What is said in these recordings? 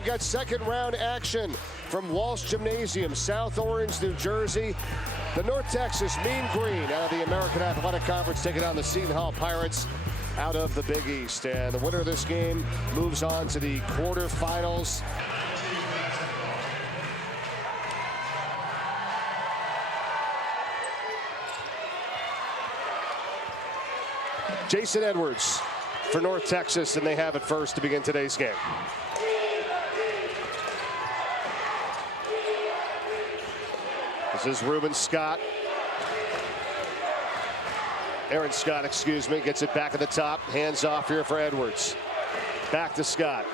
we've got second round action from Walsh Gymnasium, South Orange, New Jersey. The North Texas Mean Green out of the American Athletic Conference taking on the Seton Hall Pirates out of the Big East. And the winner of this game moves on to the quarterfinals. Jason Edwards for North Texas, and they have it first to begin today's game. This is Aaron Scott, excuse me, gets it back at the top. Hands off here for Edwards. Back to Scott.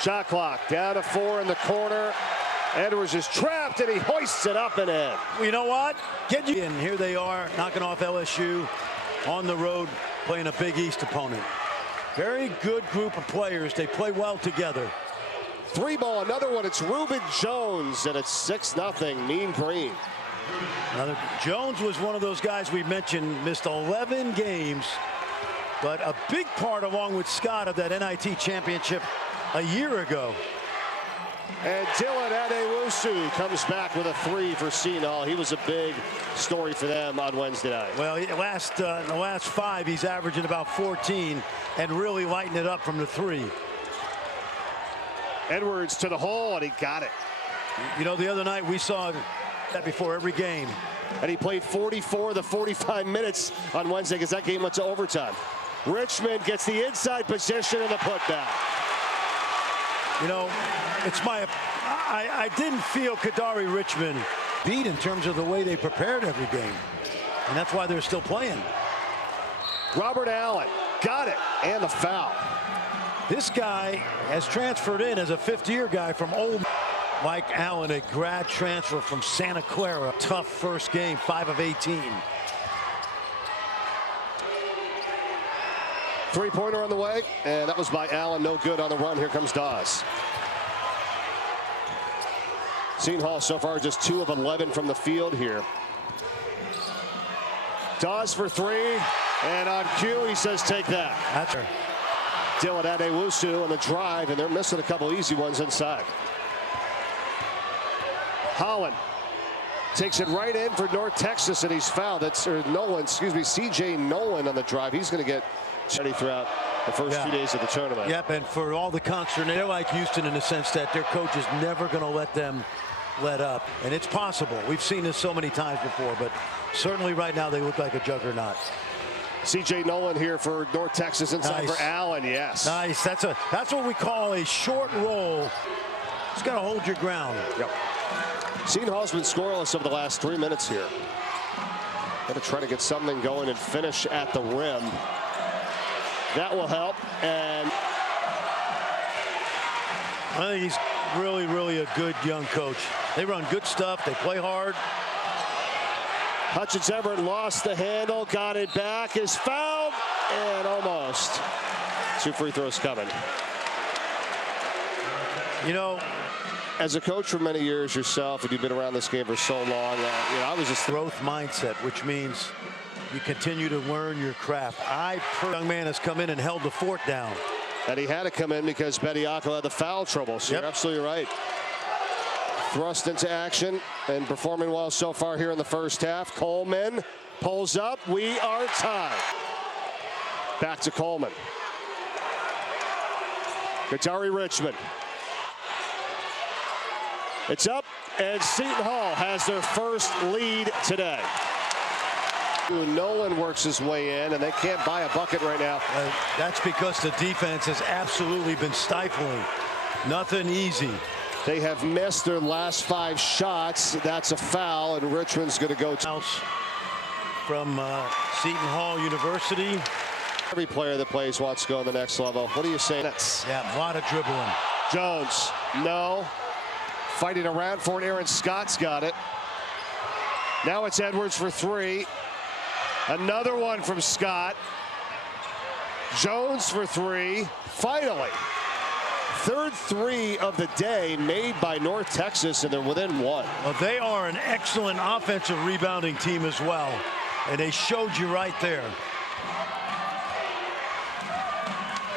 Shot clock down to 4 in the corner. Edwards is trapped, and he hoists it up and in. Well, you know what? Get you in. Here they are, knocking off LSU on the road, playing a Big East opponent. Very good group of players. They play well together. 3-ball, another one. It's Reuben Jones, and it's 6-0, Mean Green. Jones was one of those guys we mentioned, missed 11 games, but a big part, along with Scott, of that NIT championship a year ago. And Dylan Adewusu comes back with a 3 for Seton Hall. He was a big story for them on Wednesday night. Well, in the last 5, he's averaging about 14 and really lighting it up from the 3. Edwards to the hole, and he got it. You know, the other night we saw that before every game. And he played 44 of the 45 minutes on Wednesday because that game went to overtime. Richmond gets the inside position and the putback. You know, I didn't feel Kadari Richmond beat in terms of the way they prepared every game. And that's why they're still playing. Robert Allen got it, and the foul. This guy has transferred in as a fifth-year guy from Old. Mike Allen, a grad transfer from Santa Clara. Tough first game, 5 of 18. Three-pointer on the way, and that was by Allen. No good on the run. Here comes Dawes. Seton Hall so far just 2 of 11 from the field here. Dawes for 3, and on cue he says take that. That's her. Dylan Adewusu on the drive, and they're missing a couple easy ones inside. Holland takes it right in for North Texas, and he's fouled. That's CJ Nolan on the drive. He's going to get steady throughout the first few days of the tournament. Yep, and for all the consternation, they're like Houston in the sense that their coach is never going to let them let up. And it's possible. We've seen this so many times before, but certainly right now they look like a juggernaut. CJ Nolan here for North Texas inside Nice. for Allen, yes. Nice. That's what we call a short roll. Just got to hold your ground. Yep. Seton Hall's been scoreless over the last 3 minutes here. Got to try to get something going and finish at the rim. That will help. And I think he's really, really a good young coach. They run good stuff. They play hard. Hutchins Everett lost the handle, got it back, is fouled, and almost. 2 free throws coming. You know, as a coach for many years yourself, and you've been around this game for so long, I was just growth mindset, which means you continue to learn your craft. Young man has come in and held the fort down. And he had to come in because Bediako had the foul trouble, so you're absolutely right. Thrust into action and performing well so far here in the first half. Coleman pulls up. We are tied. Back to Coleman. Kadari Richmond. It's up, and Seton Hall has their first lead today. Nolan works his way in, and they can't buy a bucket right now. That's because the defense has absolutely been stifling. Nothing easy. They have missed their last 5 shots. That's a foul, and Richmond's going to go from Seton Hall University. Every player that plays wants to go to the next level. What do you say? Yeah, a lot of dribbling. Jones, no. Fighting around for it. Aaron Scott's got it. Now it's Edwards for 3. Another one from Scott. Jones for 3. Finally. Third 3 of the day made by North Texas, and they're within 1. Well, they are an excellent offensive rebounding team as well, and they showed you right there.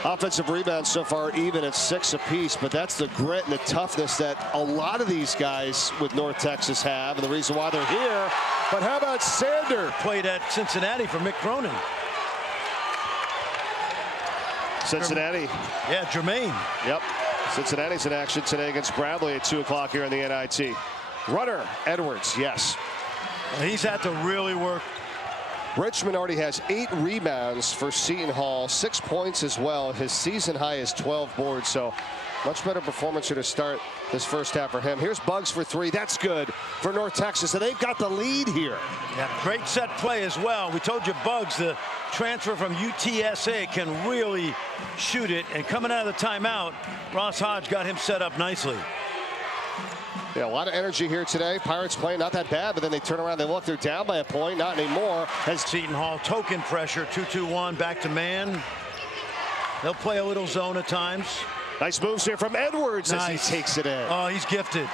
Offensive rebounds so far even at 6 apiece, but that's the grit and the toughness that a lot of these guys with North Texas have, and the reason why they're here. But how about Sander? Played at Cincinnati for Mick Cronin. Cincinnati. Yeah, Jermaine. Yep. Cincinnati's in action today against Bradley at 2 o'clock here in the NIT. Runner, Edwards, yes. He's had to really work. Richmond already has 8 rebounds for Seton Hall, 6 points as well. His season high is 12 boards, so much better performance here to start this first half for him. Here's Bugs for 3. That's good for North Texas, and they've got the lead here. Yeah, great set play as well. We told you Bugs, the transfer from UTSA, can really shoot it. And coming out of the timeout, Ross Hodge got him set up nicely. Yeah, a lot of energy here today. Pirates playing not that bad, but then they turn around, they look, they're down by a point, not anymore. Has Seton Hall token pressure, 2-2-1, back to man. They'll play a little zone at times. Nice moves here from Edwards as he takes it in. Oh, he's gifted.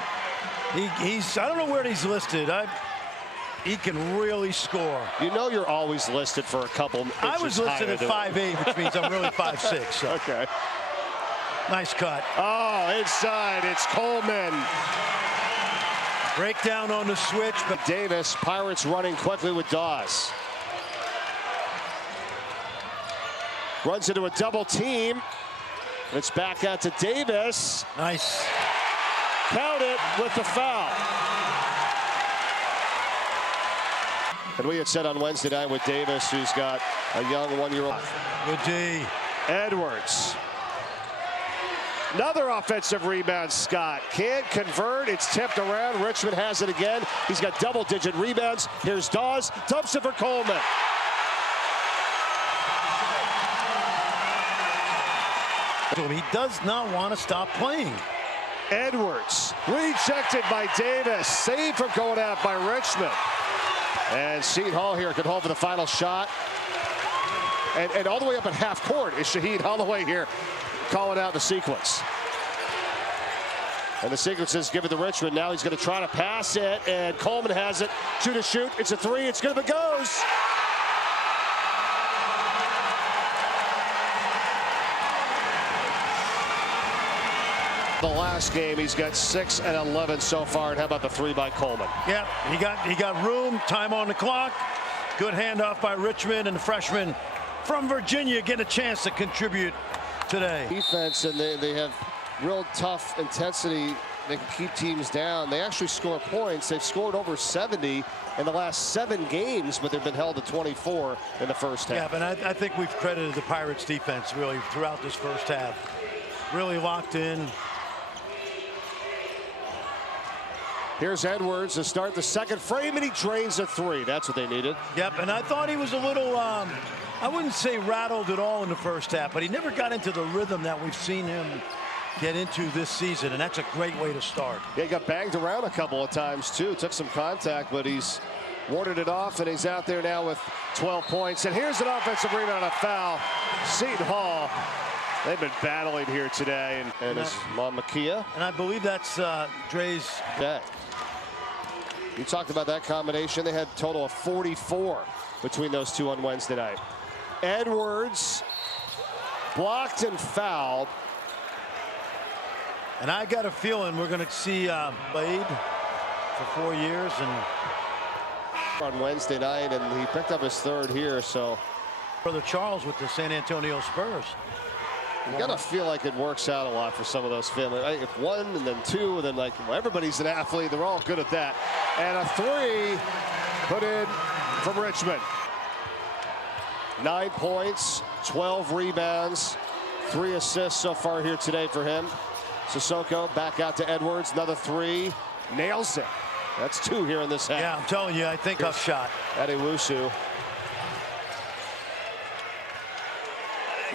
He's I don't know where he's listed. He can really score. You know you're always listed for a couple inches I was listed at 5'8", which means I'm really 5'6". So. Okay. Nice cut. Oh, inside, it's Coleman. Breakdown on the switch, but Davis, Pirates running quickly with Dawes. Runs into a double team. It's back out to Davis. Nice. Count it with the foul. And we had said on Wednesday night with Davis, who's got a young 1-year-old. Good D. Edwards. Another offensive rebound, Scott. Can't convert. It's tipped around. Richmond has it again. He's got double-digit rebounds. Here's Dawes. Dumps it for Coleman. He does not want to stop playing. Edwards. Rejected by Davis. Saved from going out by Richmond. And Seton Hall here can hold for the final shot. And all the way up at half court is Shaheed Holloway here, calling out the sequence. And the sequence is given to Richmond. Now he's going to try to pass it, and Coleman has it. To shoot. It's a 3. It's good if it goes. The last game, he's got 6 and 11 so far. And how about the 3 by Coleman? Yeah, he got room, time on the clock. Good handoff by Richmond, and the freshman from Virginia getting a chance to contribute today. Defense, and they have real tough intensity. They can keep teams down. They actually score points. They've scored over 70 in the last 7 games, but they've been held to 24 in the first half. Yeah, but I think we've credited the Pirates defense really throughout this first half. Really locked in. Here's Edwards to start the second frame, and he drains a 3. That's what they needed. Yep, and I thought he was a little, I wouldn't say rattled at all in the first half, but he never got into the rhythm that we've seen him get into this season, and that's a great way to start. Yeah, he got banged around a couple of times, too. Took some contact, but he's warded it off, and he's out there now with 12 points. And here's an offensive rebound on a foul. Seton Hall, they've been battling here today, and his mom, Makia. And I believe that's Dre's day. You talked about that combination. They had a total of 44 between those two on Wednesday night. Edwards blocked and fouled. And I got a feeling we're going to see Blade for 4 years. And on Wednesday night, and he picked up his 3rd here. So Brother Charles with the San Antonio Spurs. You gotta feel like it works out a lot for some of those families. Right? If 1 and then 2, and then like well, everybody's an athlete, they're all good at that. And a 3 put in from Richmond. 9 points, 12 rebounds, 3 assists so far here today for him. Sissoko back out to Edwards, another 3, nails it. That's 2 here in this half. Yeah, I'm telling you, I think tough shot. Adewusu.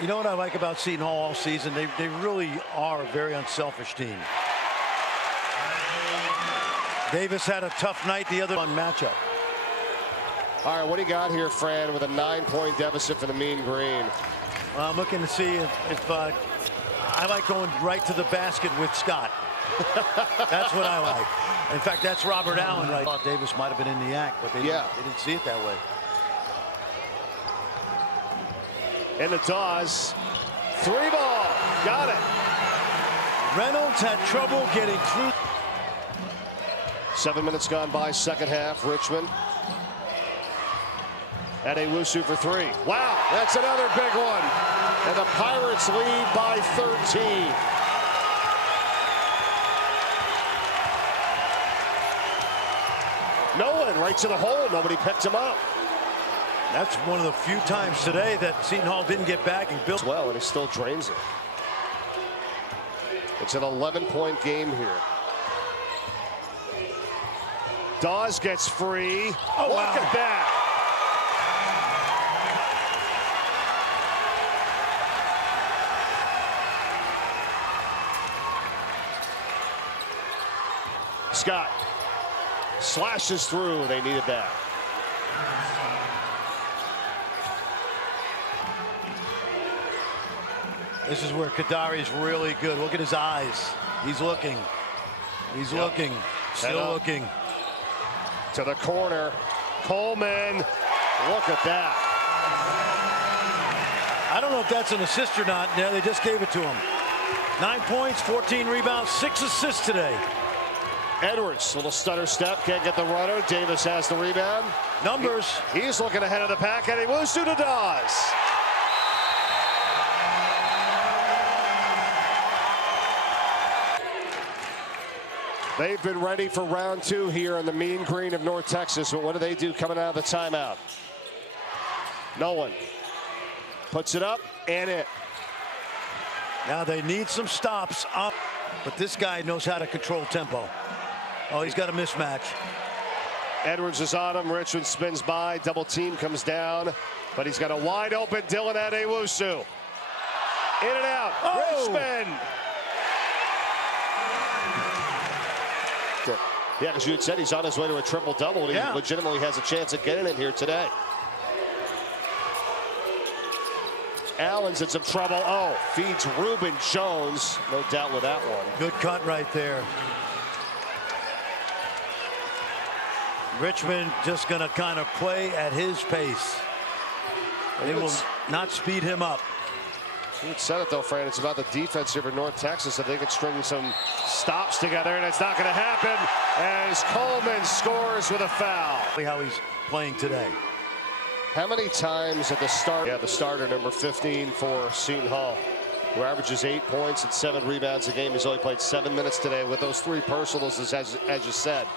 You know what I like about Seton Hall all season? They really are a very unselfish team. Davis had a tough night, the other one matchup. All right, what do you got here, Fran, with a 9-point deficit for the Mean Green? Well, I'm looking to see if I like going right to the basket with Scott. That's what I like. In fact, that's Robert Allen right. I thought Davis might have been in the act, but they didn't see it that way. And the Dawes Three ball. Got it. Reynolds had trouble getting through. 7 minutes gone by, second half. Richmond. Adewusu for three. Wow, that's another big one. And the Pirates lead by 13. Nolan right to the hole. Nobody picked him up. That's one of the few times today that Seton Hall didn't get back and built well, and he still drains it. It's an 11-point game here. Dawes gets free. Oh, look wow. at that. Scott slashes through. They needed that. This is where Kadari's really good. Look at his eyes. He's looking. He's looking. Still looking. To the corner. Coleman. Look at that. I don't know if that's an assist or not. Yeah, they just gave it to him. 9 points, 14 rebounds, 6 assists today. Edwards, little stutter step, can't get the runner. Davis has the rebound. Numbers. He's looking ahead of the pack, and he moves to Dawes. They've been ready for round two here in the mean green of North Texas, but what do they do coming out of the timeout? Nolan puts it up, and it. Now they need some stops up, but this guy knows how to control tempo. Oh, he's got a mismatch. Edwards is on him. Richmond spins by. Double team comes down, but he's got a wide open Dylan Adewusu. In and out. Oh. Richmond. Yeah, because you had said he's on his way to a triple-double, and he legitimately has a chance of getting it here today. Allen's in some trouble. Oh, feeds Reuben Jones. No doubt with that one. Good cut right there. Richmond just going to kind of play at his pace. They will not speed him up. You said it, though, Fran. It's about the defense here for North Texas. If they could string some stops together, and it's not going to happen as Coleman scores with a foul. How he's playing today. How many times at the start? Yeah, the starter, number 15 for Seton Hall, who averages 8 points and 7 rebounds a game. He's only played 7 minutes today with those 3 personals, as you said.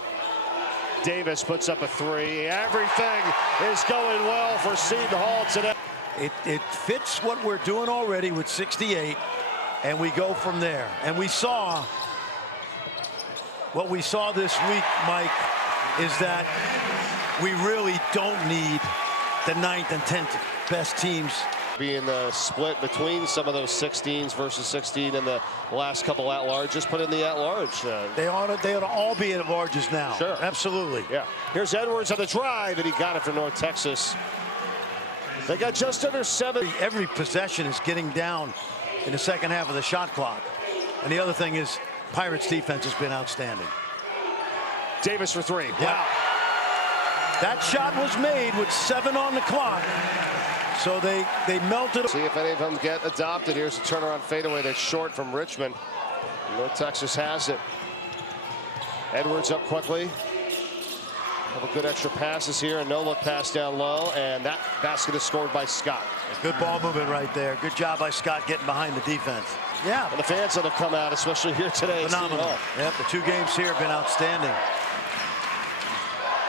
Davis puts up a 3. Everything is going well for Seton Hall today. It fits what we're doing already with 68, and we go from there. And we saw what we saw this week, Mike, is that we really don't need the 9th and 10th best teams. Being the split between some of those 16s versus 16 and the last couple at-large. Just put in the at-large. They ought to all be at-larges now. Sure. Absolutely. Yeah. Here's Edwards on the drive, and he got it for North Texas. They got just under 7. Every possession is getting down in the second half of the shot clock. And the other thing is, Pirates defense has been outstanding. Davis for 3. Yeah. Wow. That shot was made with 7 on the clock. So they melted. See if any of them get adopted. Here's a turnaround fadeaway that's short from Richmond. North Texas has it. Edwards up quickly. Couple good extra passes here, and no look pass down low, and that basket is scored by Scott. Good ball movement right there. Good job by Scott getting behind the defense. Yeah. And the fans that have come out, especially here today. Phenomenal. Yep, the 2 games here have been outstanding.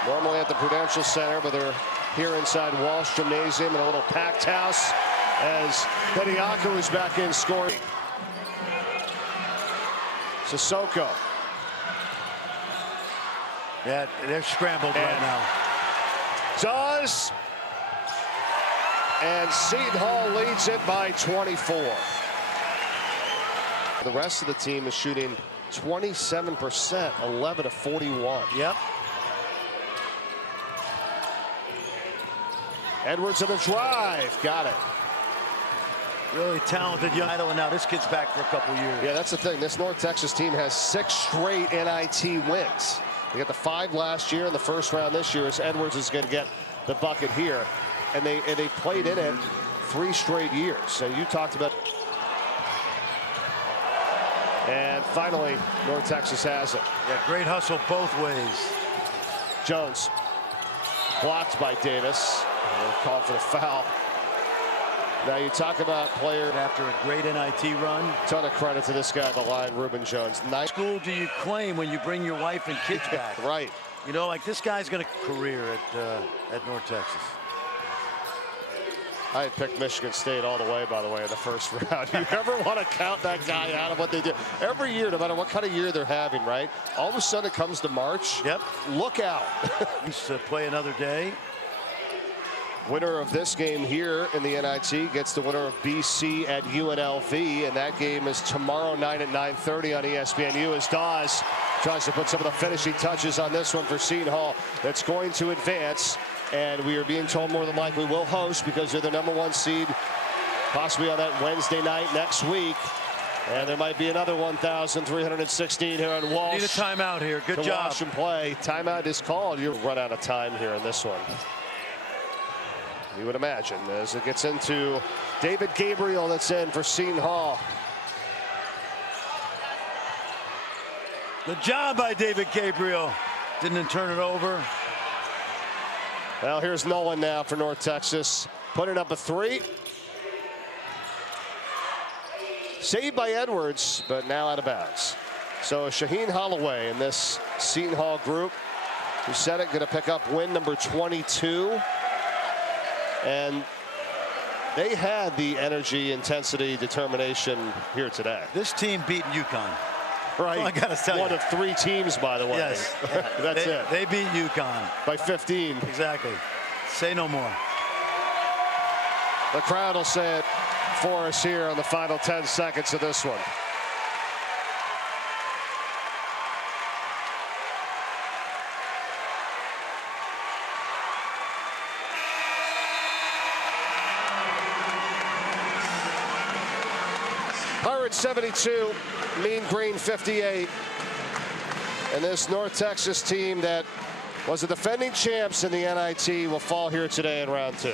Normally at the Prudential Center, but they're here inside Walsh Gymnasium in a little packed house as Bediako is back in scoring. Sissoko. Yeah, they're scrambled right now. Does. And Seton Hall leads it by 24. The rest of the team is shooting 27%, 11 to 41. Yep. Edwards on the drive. Got it. Really talented young idol, and now this kid's back for a couple years. Yeah, that's the thing. This North Texas team has 6 straight NIT wins. They got the 5 last year in the first round this year, as Edwards is going to get the bucket here. And they played in it 3 straight years. So you talked about And finally, North Texas has it. Yeah, great hustle both ways. Jones blocked by Davis. Called for the foul. Now you talk about player After a great NIT run. Ton of credit to this guy at the line, Reuben Jones. What school do you claim when you bring your wife and kids back? Right. You know, like this guy's going to career at North Texas. I had picked Michigan State all the way, by the way, in the first round. You ever want to count that guy out of what they do? Every year, no matter what kind of year they're having, right? All of a sudden it comes to March. Yep. Look out. He's to play another day. Winner of this game here in the NIT gets the winner of BC at UNLV, and that game is tomorrow night at 9:30 on ESPNU as Dawes tries to put some of the finishing touches on this one for Seton Hall. That's going to advance, and we are being told more than likely will host because they're the #1 seed, possibly on that Wednesday night next week. And there might be another 1,316 here on Walsh. Need a timeout here. Good job. Watch and play. Timeout is called. You'll run out of time here in this one. You would imagine as it gets into David Gabriel that's in for Seton Hall. Good job by David Gabriel. Didn't turn it over. Well, here's Nolan now for North Texas. Putting up a 3. Saved by Edwards, but now out of bounds. So Shaheen Holloway in this Seton Hall group. Who said it, going to pick up win number 22. And they had the energy, intensity, determination here today. This team beat UConn. Right. Well, I got to tell you. One of 3 teams, by the way. Yes. That's it. They beat UConn. By 15. Exactly. Say no more. The crowd will say it for us here on the final 10 seconds of this one. Pirates 72, Mean Green 58. And this North Texas team that was the defending champs in the NIT will fall here today in round 2.